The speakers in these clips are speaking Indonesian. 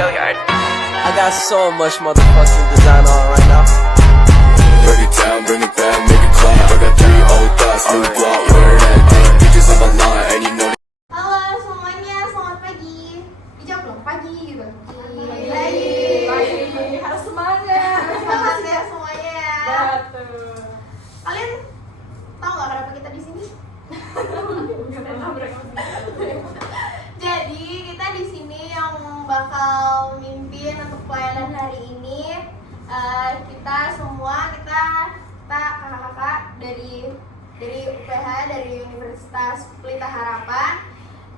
I got so much motherfucking design on right now. Break it down, bring it back, make it clap. I got 3 old thoughts, new block, where that thing. Bitches on my line, and you know. Halo semuanya, selamat pagi. Dijawab dong, pagi gitu. Pagi. Harus semangat. Semangat ya semuanya ya. Betul. Kalian tahu nggak kenapa kita di sini? Jadi kita di sini yang bakal mimpin untuk pelayanan hari ini. Kita kakak-kakak dari UPH, dari Universitas Pelita Harapan,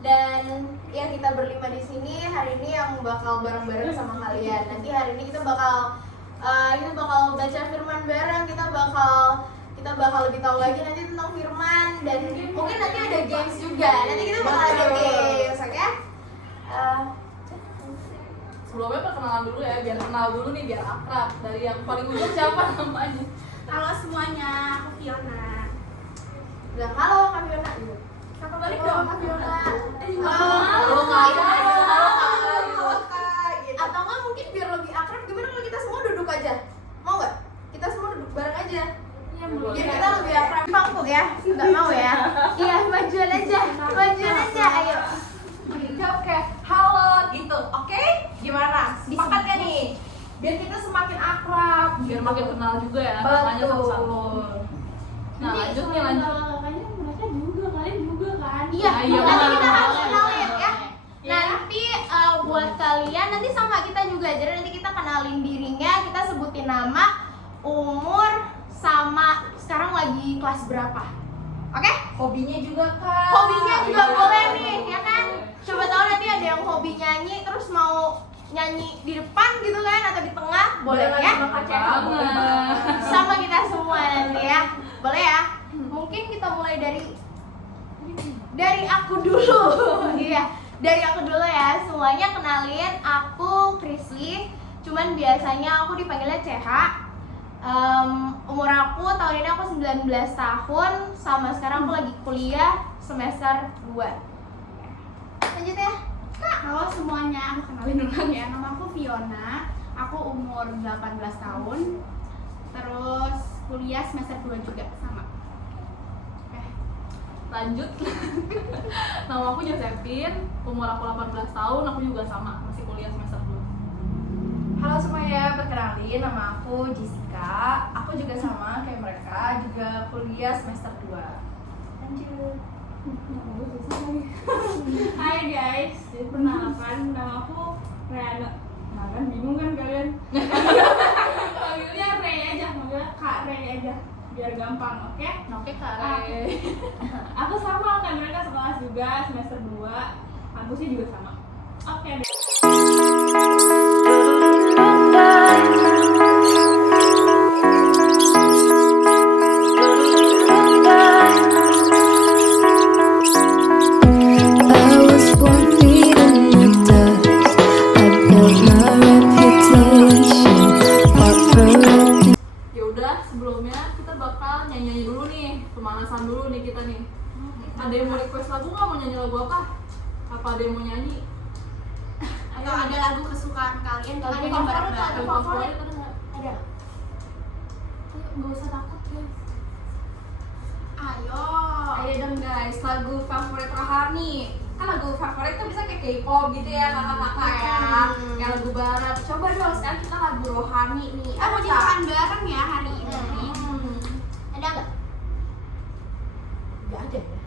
dan yang kita berlima di sini hari ini yang bakal bareng-bareng sama kalian. Nanti hari ini kita bakal baca firman bareng, kita bakal lebih tahu lagi nanti tentang firman, dan mungkin nanti ada games juga. Nanti kita bakal ada games, oke? Sebelumnya perkenalan dulu ya, biar kenal dulu nih, biar akrab. Dari yang paling ujung siapa namanya? Halo semuanya, aku Fiona. Bilang halo Kak Fiona gitu. Kakak balik Halo dong. Kak Fiona. Halo Kak. Gitu. Atau nggak mungkin biar lebih akrab, gimana kalau kita semua duduk aja? Mau nggak? Kita semua duduk bareng aja. Iya, boleh. Biar kita lebih akrab. Pangku ya? Nggak mau ya? Iya, majuan aja, ayo. Oke, halo gitu. Oke? Gimana? Sepakat kan nih? Biar kita semakin akrab. Biar makin kenal juga ya, namanya satu-satu. Nah, lanjut. Kalian juga kan? Iya, Ayo. nanti kita harus kenalin ya. Ya. Nanti buat kalian nanti sama kita juga, jadi nanti kita kenalin dirinya, kita sebutin nama, umur, sama sekarang lagi kelas berapa. Oke? Hobinya juga kan? Hobinya juga boleh nih, ya kan? Coba tahu nanti ada yang hobi nyanyi, terus mau nyanyi di depan gitu kan, atau di tengah, boleh ya? Sama kita semua nanti ya, boleh ya? Mungkin kita mulai dari aku dulu. Iya, dari aku dulu ya. Semuanya kenalin, aku Krisly. Cuman biasanya aku dipanggilnya CH. Umur aku tahun ini aku 19 tahun. Sama sekarang aku lagi kuliah semester 2. Lanjut ya. Halo semuanya, aku kenalin dulu ya. Nama aku Fiona. Aku umur 18 tahun. Terus kuliah semester 2 juga sama. Lanjut. Nama aku Josephine, umur aku 18 tahun, aku juga sama, masih kuliah semester 2. Halo semuanya, perkenalin nama aku Jessica. Aku juga sama kayak mereka, juga kuliah semester 2. Lanjut. Hai guys, perkenalkan nama aku Reana. Nah kan bingung kan kalian? Panggilnya Rey aja, panggilnya Kak Rey aja, biar gampang, oke? Oke Kak Re. Aku sama kan, mereka sekelas juga, semester 2. Kampusnya juga sama. Oke deh. Yaudah, sebelumnya kita bakal nyanyi dulu nih, pemanasan dulu nih kita nih. Ada yang mau request lagu nggak? Mau nyanyi lagu apa? Apa ada yang mau nyanyi? Atau ada lagu kesukaan kalian, kita nyanyi Lagu bareng-bareng. favorit ada nggak? Ada. Nggak usah takut guys. Ayo. Ayo dong guys, lagu favorit Rohani. Kan lagu favorit tuh bisa kayak K-pop gitu ya kakak-kakak ya. Kayak lagu barat. Coba dong sekarang kita lagu Rohani nih. Kita mau nyanyikan bareng ya hari ini. Ada nggak? Gak ada ya?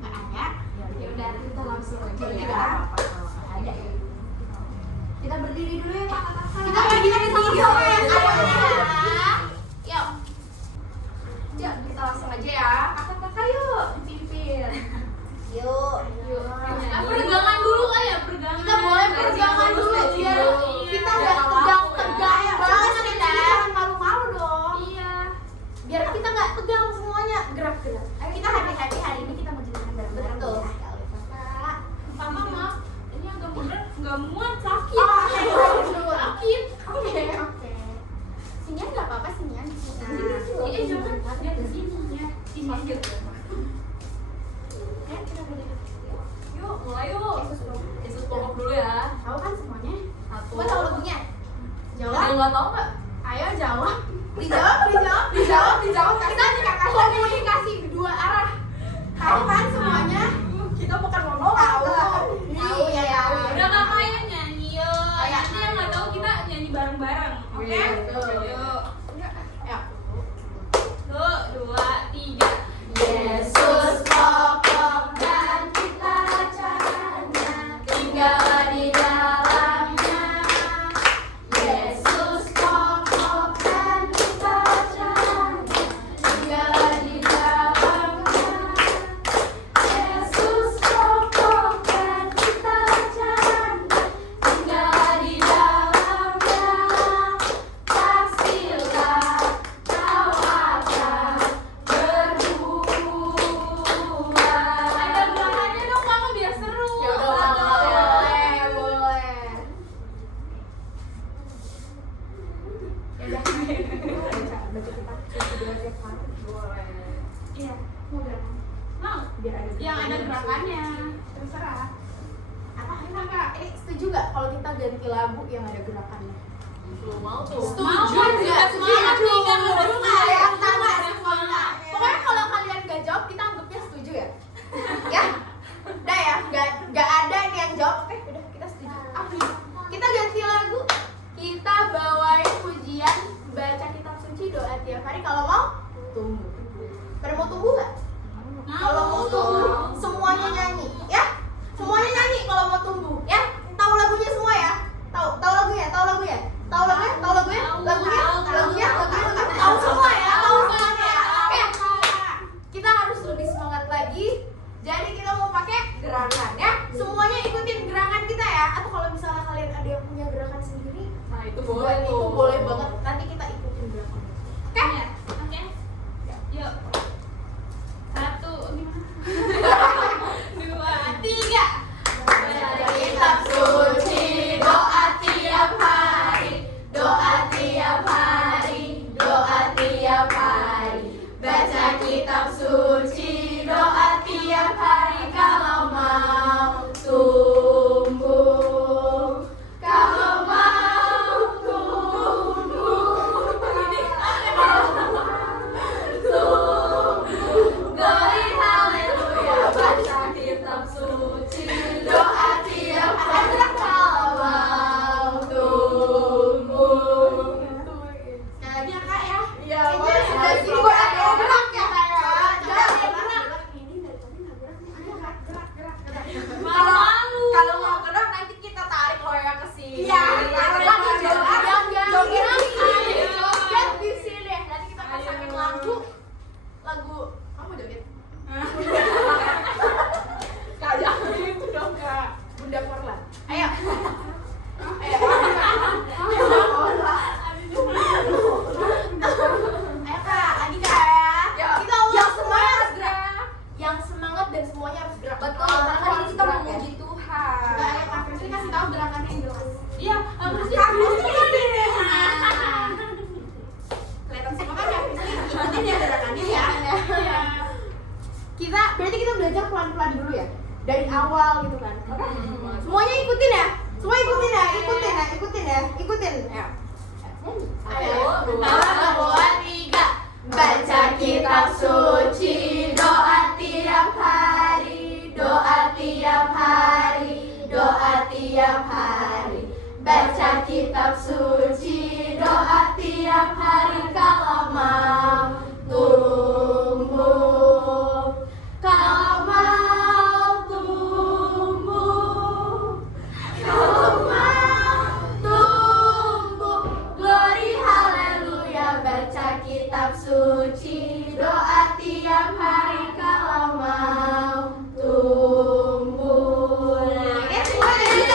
Nggak ada. Ya udah kita langsung aja Boleh, ya. nggak apa-apa kalau nggak ada. Kita berdiri dulu ya kakak-kakak. Kita berdiri dulu sama yang ayahnya. Yuk. Yuk kita langsung aja ya. Kakak-kakak yuk pimpin. Yuk. Peregangan dulu kan ya, peregangan. Kita boleh peregangan dulu biar kita nggak tegang banget kita. Jangan malu-malu dong. Iya. Biar kita nggak tegang semuanya, gerak-gerak. Ayo kita hati-hati hari ini kita mau jalan bareng-bareng. Betul sekali kakak. Mama, ini agak bener nggak muat, sakit. Sakit. Oke. Sinian nggak apa-apa sinian. Iya jangan, dia ke sini ya. Sini Sakit aja. ya? Kita boleh. Yuk, mulai yuk. Yesus pokok dulu ya. Tahu kan semuanya? Satu. Buat lu nggak tahu nggak? Ayo jawab. Dijawab. Kita komunikasi dua arah. Tahu kan semuanya? Kita bukan monolog. Tahu ya. Udah kakak yang nyanyi yuk. Ayo. Nanti yang nggak tahu kita nyanyi bareng-bareng. Oke? Betul. Yuk. Ayo. 1, 2, 3. Yesus pokok dan kita caranya tinggal di dalamnya. Yesus pokok dan kita caranya tinggal di dalamnya. Yesus pokok dan kita caranya tinggal di dalamnya. Pastilah kau akan berbuah. Ada gerakannya dong kakak biar seru. Ya udah, boleh. Iya. Mau? Yang ada gerakannya. Terserah. Kakak, ini setuju gak kalau kita ganti lagu yang ada gerakannya? Belum mau tuh. Setuju Mau, nggak? semangat nih kan lu berdua. Yang tangan semangat. Pokoknya kalau kalian gak jawab, kita anggapnya setuju ya. Ya, udah ya, gak ada nih yang jawab. Oke, udah kita setuju. Apa? Kita ganti lagu. Kita bawain pujian, baca kitab suci, doa tiap hari. Kalau mau, tunggu. Pada mau tunggu gak? Kalau mau tunggu, semuanya nyanyi, ya? Semuanya nyanyi kalau mau tunggu, ya? Tahu lagunya semua ya? Tahu lagunya? Tahu semua ya? Tahu semuanya ya? Oke. Kita harus lebih semangat lagi. Jadi kita mau pakai gerakan, ya? Semuanya ikutin gerakan kita ya? Atau kalau misalnya kalian ada yang punya gerakan sendiri, Nah itu boleh itu tuh. boleh banget. Nanti kita ikutin gerakan. Oke? Oke. Yuk. 1, gimana? 2, 3. Baca kitab suci, doa tiap hari, doa tiap hari, doa tiap hari. Baca kitab suci, doa tiap hari kalau mau tumbuh. Kalau mau tumbuh. Glory haleluya, baca kitab suci, doa tiap hari kalau mau tumbuh. Nah, lagi ya kak ya? Iya, boleh. Sudah sini gue ada gerak ya kak ya? Gerak. Ini dari tadi nggak gerak nih. Ayo kak, gerak. Kalau mau gerak nanti kita tarik lo ya ke sini. Iya. Joget di sini. Nanti kita pasangin lagu. Kamu joget? Kayak gitu dong kak. Bunda Korla. Ayo. Ayo kak, lagi kak ya. Kita yang semuanya harus gerak. Yang semangat dan semuanya harus gerak. Betul, karena kan ini kita memuji Tuhan. Nah, ayo kak Fitri kasih tahu gerakannya yang jelas. Iya, harus Kelihatan semua kan ya Fitri? Ikutin ya gerakannya ya. Berarti kita belajar pelan-pelan dulu ya. Dari awal gitu kan. Oke? Semuanya ikutin ya. Semua ikutin ya. Ikutin. Ayo. 1, 2, 3. Baca kitab suci, doa tiap hari, doa tiap hari, doa tiap hari. Baca kitab suci, doa tiap hari kalau mau tumbuh. Kalau mau tumbuh. Glory haleluya, baca kitab suci, doa tiap hari kalau mau tumbuh. Nah, semua jadi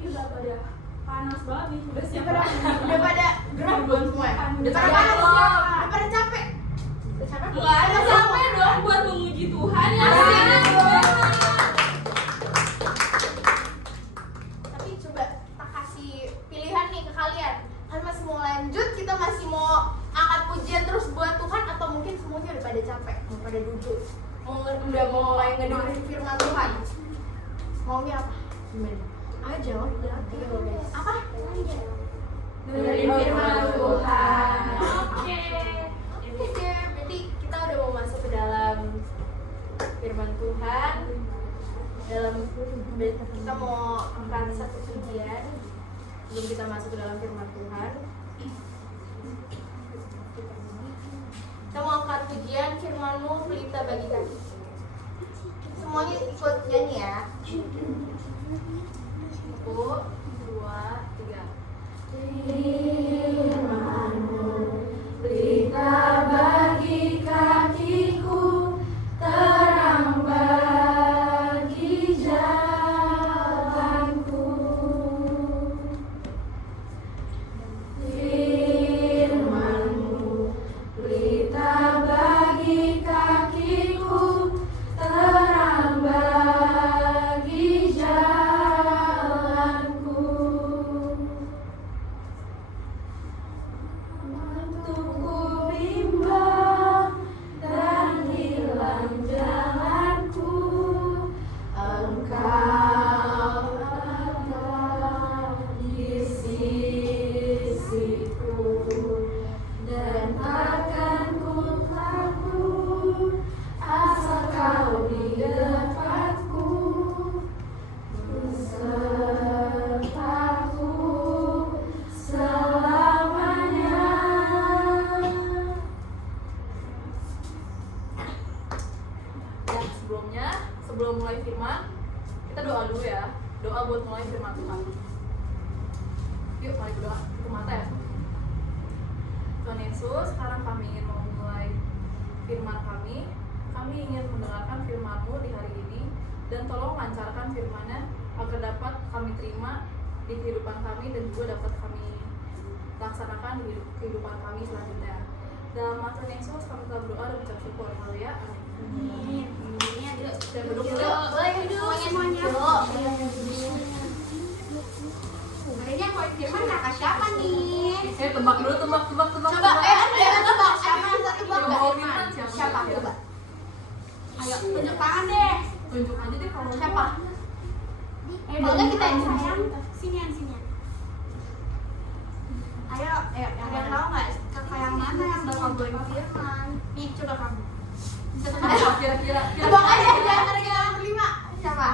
Ini udah pada panas banget nih, udah siap Udah pada gerak belum semua ya? Udah pada Siap panas belum? ya? Udah pada capek? Udah capek belum? Nggak ada sampai dong buat menguji Tuhan ya. Tapi coba kita kasih pilihan nih ke kalian. Kalian masih mau lanjut, kita masih mau angkat pujian terus buat Tuhan, atau mungkin semuanya udah pada capek, mau pada duduk, udah mau mulai ngedengerin firman Tuhan. Maunya apa? Gimana? Ayo jawab. Apa? Dengerin firman Tuhan. Oke, berarti kita udah mau masuk ke dalam firman Tuhan. Kita mau angkat satu pujian sebelum kita masuk ke dalam firman Tuhan. Kita mau angkat pujian firman-Mu pelita bagi kami. Semuanya ikut nyanyi ya. 1, 2, 3. Firman-Mu pelita bagi kakiku, terang bagi jalanku. Firman-Mu pelita bagi kakiku, terang bagi jalanku. Waktuku bimbang dan hilang jalanku, Engkau ada di sisiku, dan takkan ku takut asal Kau di dekatku, besertaku selamanya. Dan sebelum mulai firman, kita doa dulu ya. Doa buat mulai firman Tuhan. Yuk, mari berdoa. Tutup mata ya. Tuhan Yesus, sekarang kami ingin memulai firman kami. Kami ingin mendengarkan firman-Mu di hari ini, dan tolong lancarkan firman-Nya agar dapat kami terima di kehidupan kami dan juga dapat kami laksanakan di kehidupan kami selanjutnya. Dalam nama Tuhan Yesus kami telah berdoa dan ucap syukur. Haleluya. Amin. Yuk, kita duduk dulu. Boleh duduk semuanya. Hari ini yang mau firman kakak siapa nih? Tebak dulu, tebak. Coba, jangan tebak. Siapa yang bisa tebak? Yang bawa firman siapa? Siapa? Coba. Ayo, tunjuk tangan deh. Tunjuk aja deh kalau Siapa? Boleh kita yang sayang? Sinian. Ayo, ada yang tahu nggak kakak yang mana yang bakal bawa firman? Nih, coba kamu. Bisa tebak? kira-kira Tebak aja di antara kita berlima. Siapa?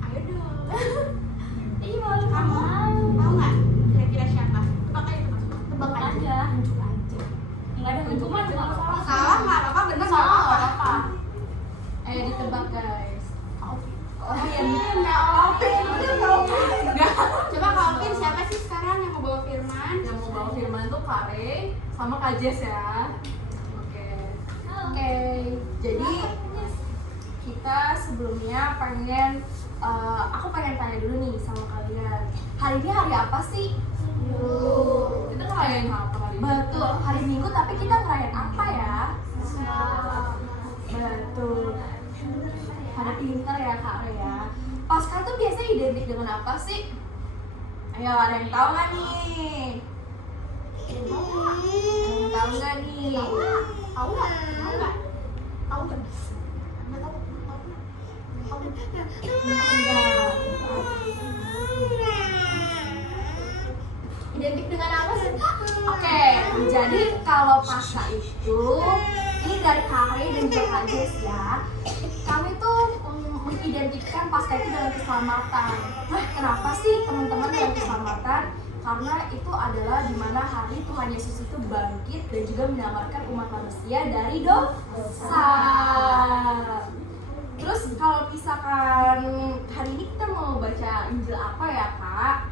Ayo dong. Ini mau kamu tahu nggak? Kira-kira siapa? Tebak aja, tebak aja. Tunjuk aja. Nggak ada hukuman, nggak apa-apa. Salah nggak apa-apa, bener nggak apa-apa. ayo ditebak guys. Coba Kak Opin, siapa sih sekarang yang mau bawa firman? Yang mau bawa firman tuh Kak Rey sama Kak Jess ya. Oke, jadi kita sebelumnya aku pengen tanya dulu nih sama kalian. Hari ini hari apa sih? Kita ngerayain apa hari ini? Betul, hari Minggu, tapi kita ngerayain apa ya? Betul. Pada pintar ya Kak Rea. Paskah tuh biasanya identik dengan apa sih? Ayo, ada yang tahu nggak nih? Ada yang tahu nggak nih? Tahu nggak? Tahu nggak? Identik dengan apa sih? Oke, jadi kalau Paskah itu, ini dari Kak Ray dan juga Kak Jess ya. Kami tuh mengidentikan Paskah itu dengan keselamatan. Nah, kenapa sih teman-teman dengan keselamatan? Karena itu adalah dimana hari Tuhan Yesus itu bangkit dan juga menyelamatkan umat manusia dari dosa. Terus kalau misalkan hari ini kita mau baca Injil apa ya Kak?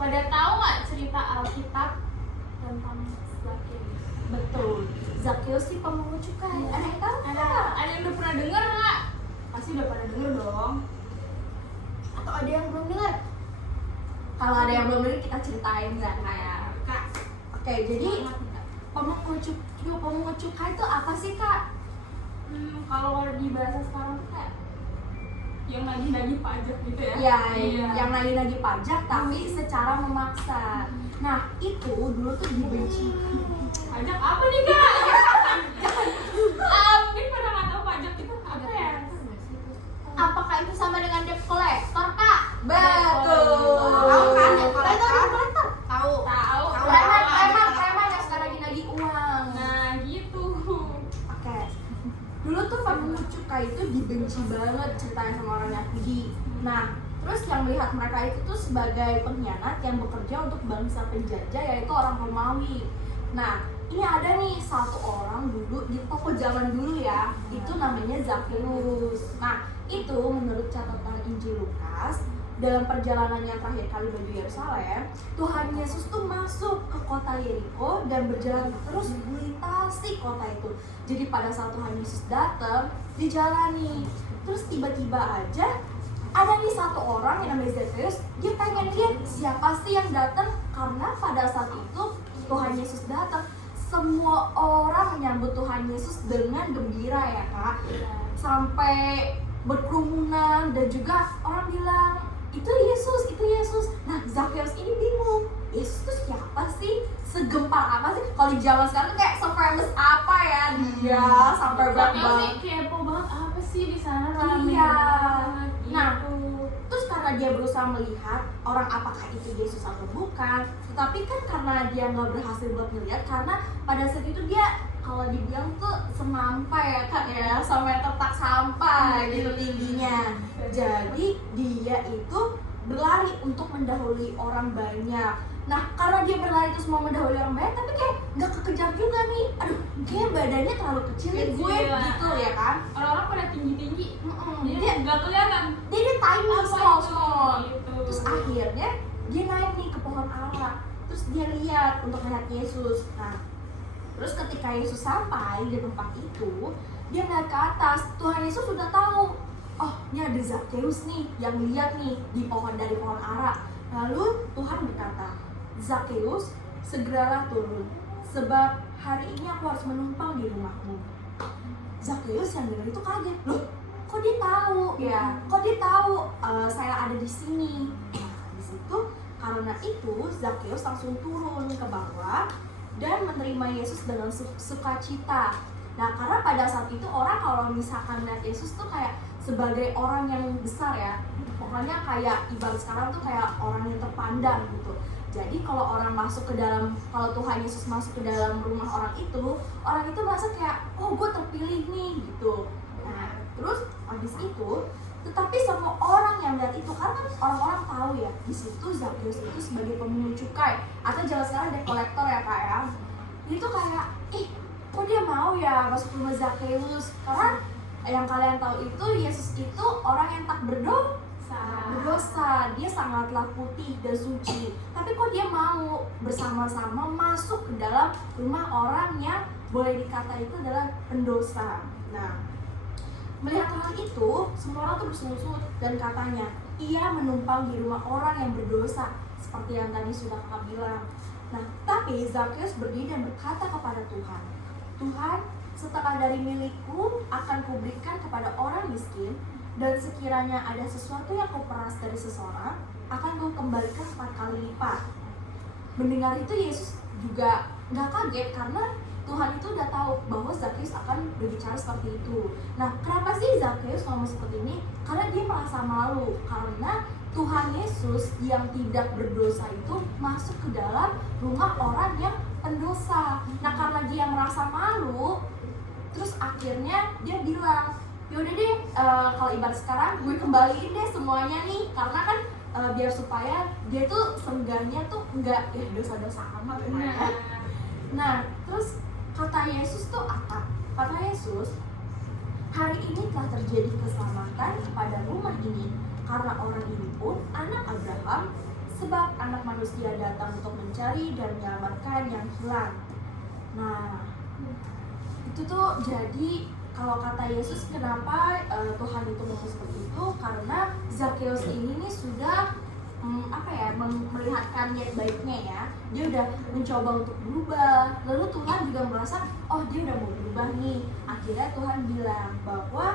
Pada tahu nggak cerita Alkitab tentang Zakheus? Betul, Zakheus si pemungut cukai. Ada yang tahu? Ada yang udah pernah dengar nggak? Pasti udah pada denger dong. Atau ada yang belum dengar? Kalau ada yang belum dengar kita ceritain nggak kayak Kak? Oke, jadi pemungut cukai itu apa sih Kak? Kalau di bahasa sekarang tuh kayak yang nagih-nagih pajak gitu ya. Iya, yang nagih-nagih pajak tapi secara memaksa. Nah, itu dulu tuh dibenci. Pajak apa nih Kak? Mungkin pada nggak tahu pajak itu apa ya? Apakah itu sama dengan debt collector, Kak? Betul. Tahu kan debt collector? Tahu. Preman yang sekarang lagi nagih uang. Nah gitu. Oke. Dulu tuh pemungut cukai itu dibenci banget ceritanya sama orang Yahudi. Nah, terus yang melihat mereka itu tuh sebagai pengkhianat yang bekerja untuk bangsa penjajah yaitu orang Romawi. Nah, ini ada nih satu orang dulu di toko zaman dulu ya, itu namanya Zakheus. Nah, itu menurut catatan Injil Lukas, dalam perjalanannya terakhir kali menuju Yerusalem, Tuhan Yesus tuh masuk ke kota Yeriko dan berjalan terus melintasi kota itu. Jadi pada saat Tuhan Yesus datang, dijalani. Terus tiba-tiba aja ada nih satu orang yang namanya Zakheus, dia pengen lihat siapa sih yang datang, karena pada saat itu Tuhan Yesus datang, semua orang menyambut Tuhan Yesus dengan gembira ya Kak, sampai berkerumunan dan juga orang bilang itu Yesus. Nah, Zakheus ini bingung, Yesus itu siapa sih? Segempar apa sih? Kalau di zaman sekarang kayak se-famous apa ya dia sampai Zakheus sih banget. kepo banget apa sih di sana rame Iya. banget gitu. Nah, terus karena dia berusaha melihat orang apakah itu Yesus atau bukan, tetapi kan karena dia nggak berhasil buat melihat, karena pada saat itu dia kalau dibilang tuh semampai ya Kak ya, sampai tetak sampai gitu tingginya. Jadi dia itu berlari untuk mendahului orang banyak. Nah, karena dia berlari terus mau mendahului orang banyak, tapi kayak nggak kekejar juga nih. Aduh, kayak badannya terlalu kecil nih gue gitu ya kan. Orang-orang pada tinggi-tinggi. Dia Nggak kelihatan. dia tiny Apa small. gitu. Terus akhirnya dia naik nih ke pohon ara. Terus dia lihat untuk melihat Yesus. Nah, terus ketika Yesus sampai di tempat itu, dia ngeliat ke atas. Tuhan Yesus sudah tahu, oh ini ada Zakheus nih yang lihat nih dari pohon ara. Lalu Tuhan berkata, Zakheus, segeralah turun, sebab hari ini aku harus menumpang di rumahmu. Zakheus yang dengar itu kaget, loh kok dia tahu ya? Kok dia tahu saya ada di sini? Nah, di situ karena itu Zakheus langsung turun ke bawah dan menerima Yesus dengan sukacita. Nah, karena pada saat itu orang kalau misalkan lihat Yesus tuh kayak sebagai orang yang besar ya, pokoknya kayak ibarat sekarang tuh kayak orang yang terpandang gitu. Jadi kalau orang masuk ke dalam, kalau Tuhan Yesus masuk ke dalam rumah orang itu merasa kayak, oh gue terpilih nih gitu. Nah, terus habis itu, tetapi semua orang yang lihat itu, karena kan orang-orang tahu ya, di situ Zakheus itu sebagai pemungut cukai atau jelas sekarang debt collector ya Kak ya. Itu kayak, kok dia mau ya masuk rumah Zakheus? Karena yang kalian tahu itu Yesus itu orang yang tak berdosa, dia sangatlah putih dan suci. Tapi kok dia mau bersama-sama masuk ke dalam rumah orang yang boleh dikata itu adalah pendosa. Nah, melihat hal itu, semua orang tuh bersungut-sungut dan katanya, ia menumpang di rumah orang yang berdosa, seperti yang tadi sudah Kakak bilang. Nah, tapi Zakheus berdiri dan berkata kepada Tuhan, Tuhan, setengah dari milikku akan kuberikan kepada orang miskin, dan sekiranya ada sesuatu yang kau peras dari seseorang, akan kau kembalikan 4 kali lipat. Mendengar itu Yesus juga gak kaget karena Tuhan itu udah tahu bahwa Zakheus akan berbicara seperti itu. Nah, kenapa sih Zakheus ngomong seperti ini? Karena dia merasa malu, karena Tuhan Yesus yang tidak berdosa itu masuk ke dalam rumah orang yang pendosa. Nah, karena dia merasa malu, terus akhirnya dia bilang, yaudah deh, kalau ibarat sekarang gue kembaliin deh semuanya nih, karena kan biar supaya dia tuh seenggaknya tuh enggak ya dosa-dosa amat ya. Nah, terus kata Yesus tuh apa? Kata Yesus, hari ini telah terjadi keselamatan kepada rumah ini, karena orang ini pun anak Abraham, sebab anak manusia datang untuk mencari dan menyelamatkan yang hilang. Nah, itu tuh jadi kalau kata Yesus kenapa Tuhan itu ngomong seperti itu, karena Zakheus ini nih sudah menyelamatkan niat baiknya ya, dia udah mencoba untuk berubah, lalu Tuhan juga merasa oh dia udah mau berubah nih. Akhirnya Tuhan bilang bahwa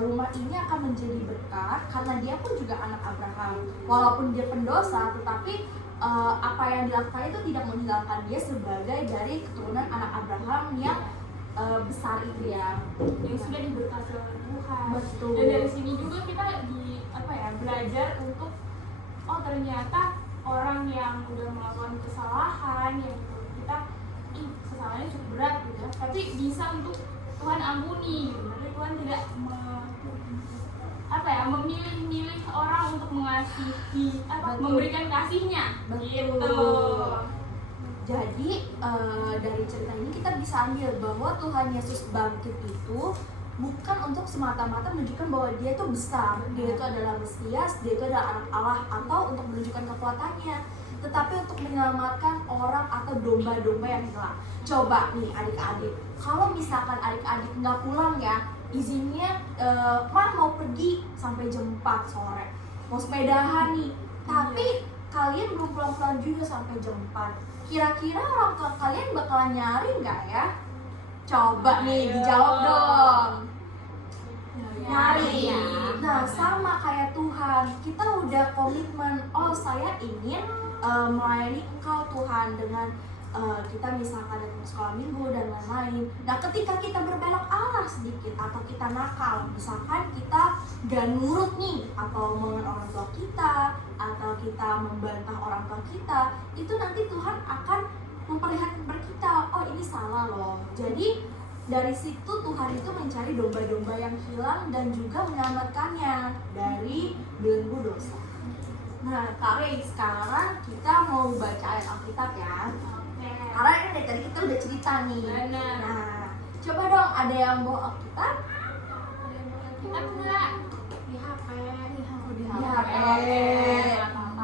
rumah ini akan menjadi berkat karena dia pun juga anak Abraham. Walaupun dia pendosa, tetapi apa yang dilakukan itu tidak menghilangkan dia sebagai dari keturunan anak Abraham yang besar itu ya, yang sudah diberkati oleh Tuhan. Betul. Dan dari sini juga kita belajar untuk oh ternyata orang yang udah melakukan kesalahan yang kita kesalahannya cukup berat gitu ya, tapi bisa untuk Tuhan ampuni gitu. Tapi Tuhan tidak memilih orang untuk mengasihi memberikan kasihnya. Betul. Gitu. Jadi dari cerita ini kita bisa ambil bahwa Tuhan Yesus bangkit itu bukan untuk semata-mata menunjukkan bahwa dia itu besar, dia itu adalah Mesias, dia itu adalah anak Allah, atau untuk menunjukkan kekuatannya, tetapi untuk menyelamatkan orang atau domba-domba yang hilang. Coba nih adik-adik, kalau misalkan adik-adik nggak pulang ya, izinnya mah mau pergi sampai jam 4 sore, mau sepedahan nih, tapi kalian belum pulang-pulang juga sampai jam 4. Kira-kira orang tua kalian bakalan nyari nggak ya? Coba nih dijawab dong. Nyari ya. Nah sama kayak Tuhan, kita udah komitmen, oh saya ingin melayani Engkau Tuhan dengan kita misalkan datang sekolah minggu dan lain-lain. Nah ketika kita berbelok arah sedikit atau kita nakal, misalkan kita gak nurut nih atau mengen orang tua kita atau kita membantah orang tua kita, itu nanti Tuhan akan memperlihatkan kepada kita, oh ini salah loh. Jadi dari situ Tuhan itu mencari domba-domba yang hilang dan juga menyelamatkannya dari belenggu dosa. Nah Kak Rey, sekarang kita mau baca ayat Alkitab ya. Karena kan dari tadi kita udah cerita nih. Benar. Nah, coba dong ada yang bawa Alkitab? Kita enggak Di HP. Di HP.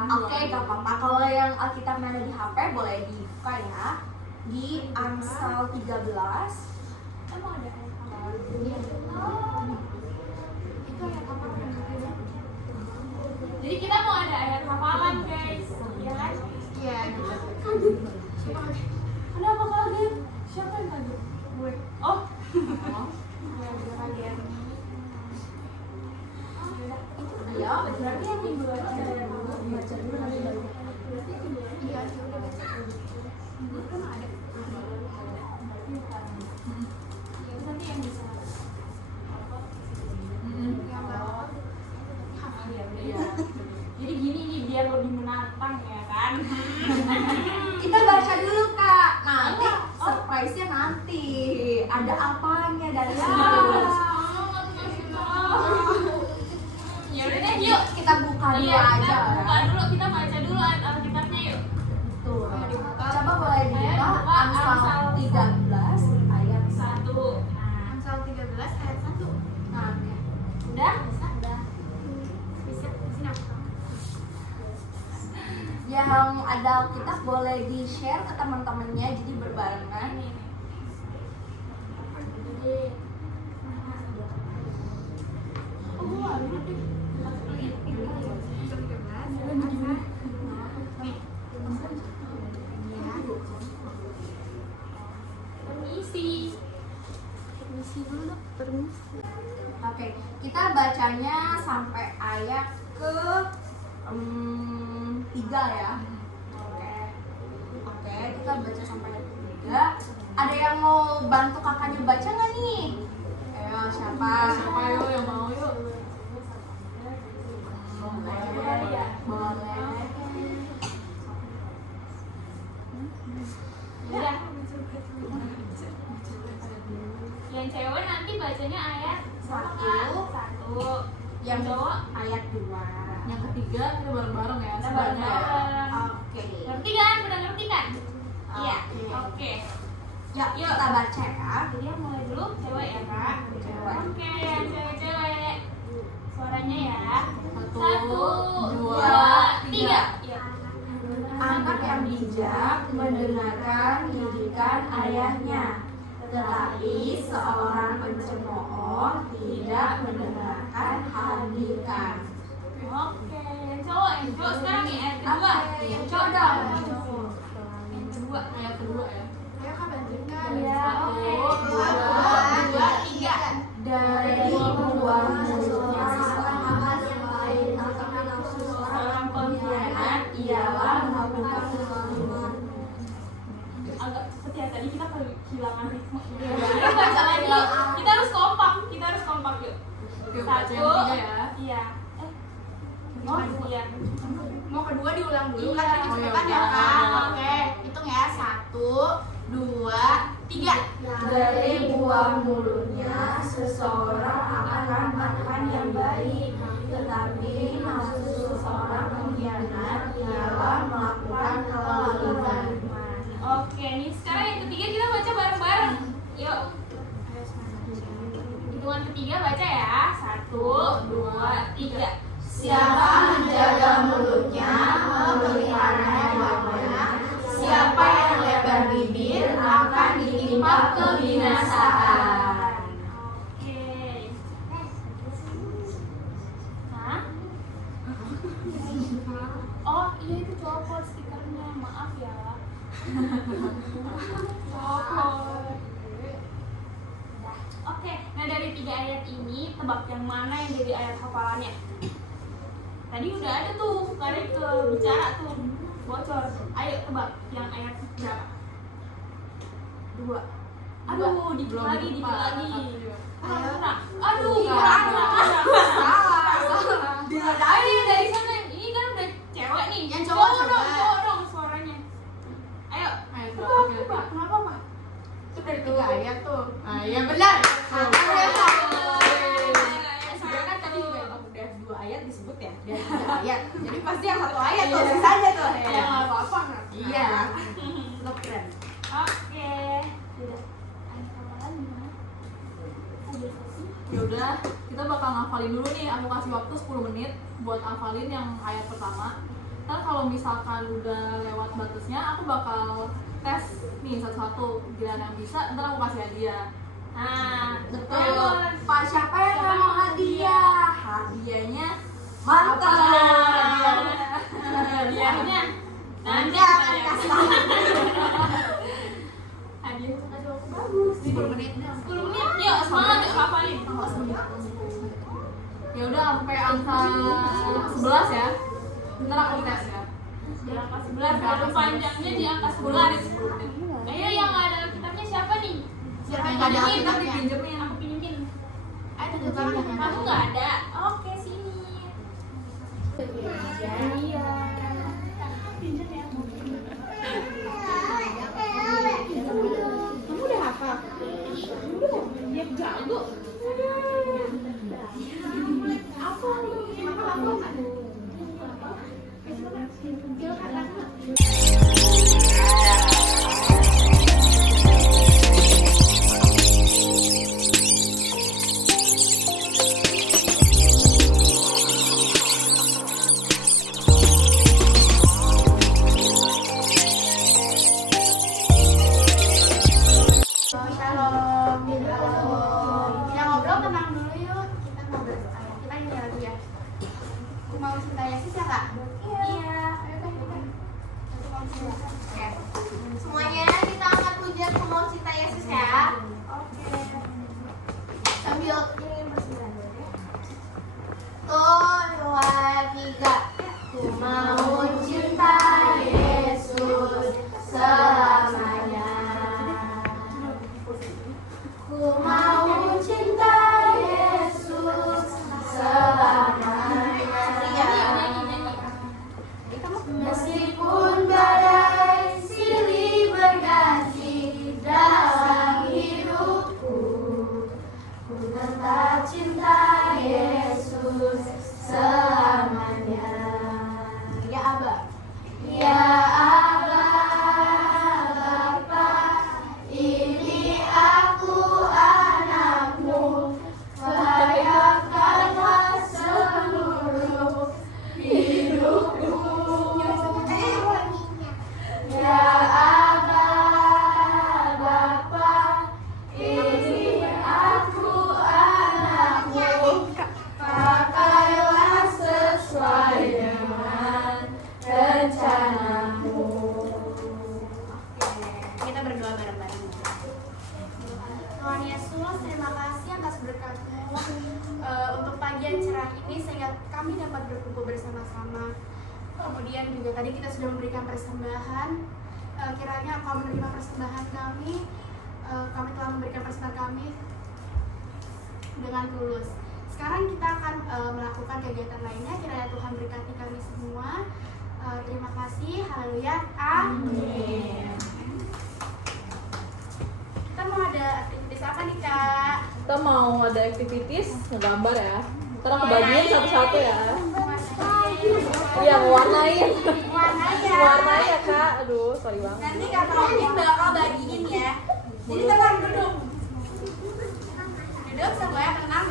Oke, gak apa-apa. Kalau yang Alkitab ada di HP boleh dibuka ya. Di Amsal 13. Emang ada ayat apa? Itu ayat apa? Jadi kita mau ada ayat hafalan guys, ya kan? Iya. Kenapa kaget? Siapa yang kaget? Gue. Oh. Gue juga kaget. Ya, berarti yang minggu baca dulu nanti baca. Iya, sih udah baca. Kan ada. Nanti yang bisa. Iya. Jadi gini nih biar lebih menantang ya kan. Kita baca dulu Kak. Nanti surprise-nya nanti. Ada apanya dari situ? Ya udah deh, yuk. Kita buka dulu Iya, kita aja. buka dulu, kita baca dulu ayat Alkitabnya yuk. Tuh. Coba boleh dibuka Amsal 13 ayat 1. 1. Nah, Amsal 13 ayat 1. Nah, udah? udah. Bisa di sini aku tahu. Yang ada Alkitab boleh di-share ke teman-temannya jadi berbarengan. Permisi dulu, permisi. Oke, kita bacanya sampai ayat ke 3 ya. Oke, kita baca sampai ayat 3. Ada yang mau bantu kakaknya baca nggak nih? Ayo, siapa? Siapa yuk yang mau yuk? Boleh. Boleh. Udah. Yang cewek nanti bacanya ayat 1. Yang cowok ayat 2. Yang ketiga kita bareng-bareng ya. kita sebanyak. bareng-bareng. Oke. Ngerti kan? Udah ngerti kan? Iya. Oke. Oke. Yuk, kita baca ya. Jadi yang mulai dulu cewek ya kak? Cewek. Oke, yang cewek-cewek. Suaranya ya. 1, 2, 3. Iya. Anak yang bijak mendengarkan didikan ayahnya, tetapi seorang pencemooh tidak mendengarkan hadikan. Oke, yang cowok sekarang nih ayat kedua. Kedua. Coba dong. Yang kedua. Ayat kedua ya. Ayo Kak lanjutkan. Iya, oke. Dua, tiga. Dari dua mulutnya seorang yang lain akan nafsu Seorang pengkhianat ialah melakukan kezaliman. Agak seperti yang tadi kita kehilangan ritme. Ayo baca lagi. Kita harus kompak yuk. Yuk, baca yang ketiga ya. Iya. Oh, iya. Mau kedua diulang dulu Iya. kan kita Oh, cepetan iya. ya Kak. Oke, hitung ya. 1, 2, 3. Dari buah mulutnya seseorang akan makan yang baik, tetapi nafsu seseorang pengkhianat ialah melakukan kezaliman. Oke, nih sekarang yang ketiga kita baca bareng-bareng. Yuk. Hitungan ketiga baca ya. 1, 2, 3. Siapa menjaga mulutnya, memelihara hewanya, siapa yang lebar bibir akan ditimpa kebinasaan. Oke. Hah? Oh, iya itu copot stikernya. Maaf ya. Copot. Oke, nah dari 3 ayat ini tebak yang mana yang jadi ayat hafalannya? Tadi udah ada tuh, Karin ke bicara tuh, bocor. Ayo tebak yang ayat berapa? 2. Aduh, dikit Belum lagi, lupa. dikit lagi. Kurang. Aduh, Iya. kurang. Ayo dari sana, ini kan udah cewek nih. Yang cowok coba. Cowok dong suaranya. Ayo. Ayo, Tebak, oke, tebak. oke. Kenapa, Pak? Itu dari 3 ayat tuh. Ah, iya benar. Sebenarnya kan tadi juga udah 2 ayat disebut ya, udah 3 ayat. Jadi pasti yang 1 ayat tuh sisanya tuh. Ya nggak apa-apa. Iya. Lo keren. Oke. Udah. Ayat hafalan gimana? Ada sesi. Ya udah, kita bakal ngafalin dulu nih. Aku kasih waktu 10 menit buat ngafalin yang ayat pertama. Ntar kalau misalkan udah lewat batasnya, aku bakal tes nih satu-satu. Giliran yang bisa, ntar aku kasih hadiah. Nah, Betul. Pak, siapa yang mau hadiah? Hadiahnya Mantap. hadiahnya nanti Iya, kita lihat. Hadiah itu kasih waktu bagus. 10 menit. 10 menit. Yuk, semangat yuk hafalin. ya udah sampai angka 11 ya. Ntar aku tes ya. Di angka 11, baru panjangnya di angka 11. Ayo yang nggak ada kitabnya siapa nih? Siapa yang nggak ada Pinjemin, kitabnya? pinjemin, aku pinjemin. Ayo tunjuk tangan. Kamu nggak ada? Oke, sini. Iya. Pinjam ya. Kamu udah hafal? Udah, dia jago. Apa nih? Apa? Shalom. Yang ngobrol tenang dulu yuk. Kita ngobrol. Ayo, kita ini lagi ya. Aku mau cinta Yesus ya Kak? Iya. Ayo Kak, kita. Aku mau cinta. Oke. Semuanya kita angkat pujian Aku Mau Cinta Yesus ya. Oke. Sambil ini bersenandung ya. Tuh, 2, 3. Ku mau cinta Yesus selamanya. Ku mau cinta Yesus selamanya. Meskipun badai silih berganti dalam hidupku, ku tetap cinta Yesus selamanya. Ya Abba. Ya Abba, Bapa, ini aku anakmu, layakanlah seluruh hidupku. Ya Abba, Bapa, ini aku anakmu, pakailah kemudian juga tadi kita sudah memberikan persembahan. Kiranya engkau menerima persembahan kami. Kami telah memberikan persembahan kami dengan tulus. Sekarang kita akan melakukan kegiatan lainnya. Kiranya Tuhan berkati kami semua. Terima kasih. Haleluya. Amin. Kita mau ada aktivitas apa nih, Kak? Kita mau ada aktivitas ngegambar ya. Ntar aku bagiin satu-satu ya. Iya, warnain. Warnain ya, Kak. Aduh, sorry banget. Nanti Kak Taufik bakal bagiin ya. Jadi tenang duduk. Duduk semuanya tenang.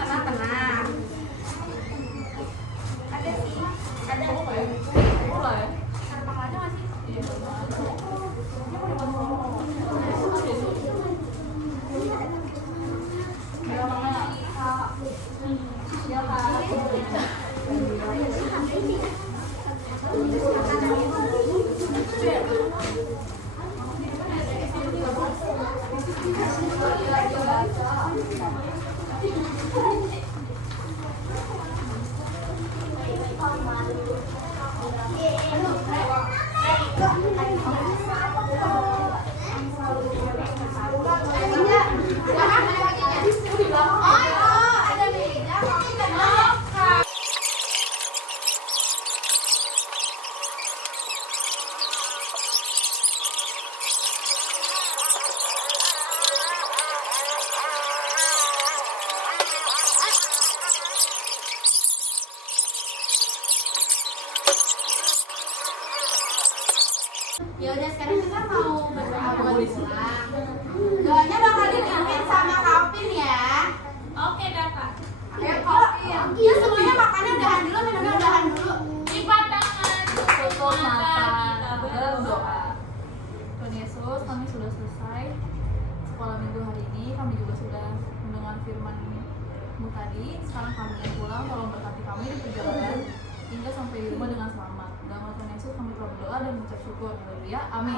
Ada sih. Ada. Mulai. Ada nggak sih? Ya udah sekarang kita mau berdoa buat pulang. Doanya bakal dipimpin sama Kaupin ya. Oke, Kakak. Ayo Kaupin. Ya semuanya makannya udahan dulu, minumnya udahan dulu. Lipat tangan. Tutup mata. Kita Berdoa. Tuhan Yesus, kami sudah selesai sekolah minggu hari ini. Kami juga sudah mendengar firman-Mu tadi. Sekarang kami ingin pulang. Tolong berkati kami di perjalanan hingga sampai di rumah dengan selamat. Dalam Tuhan Yesus kami telah berdoa dan mengucap syukur. Haleluya. Amin.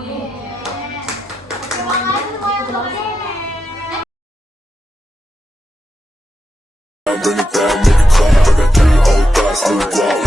Terima kasih semua yang sudah Bring it down, make it clap. I got 3 old thoughts, new block.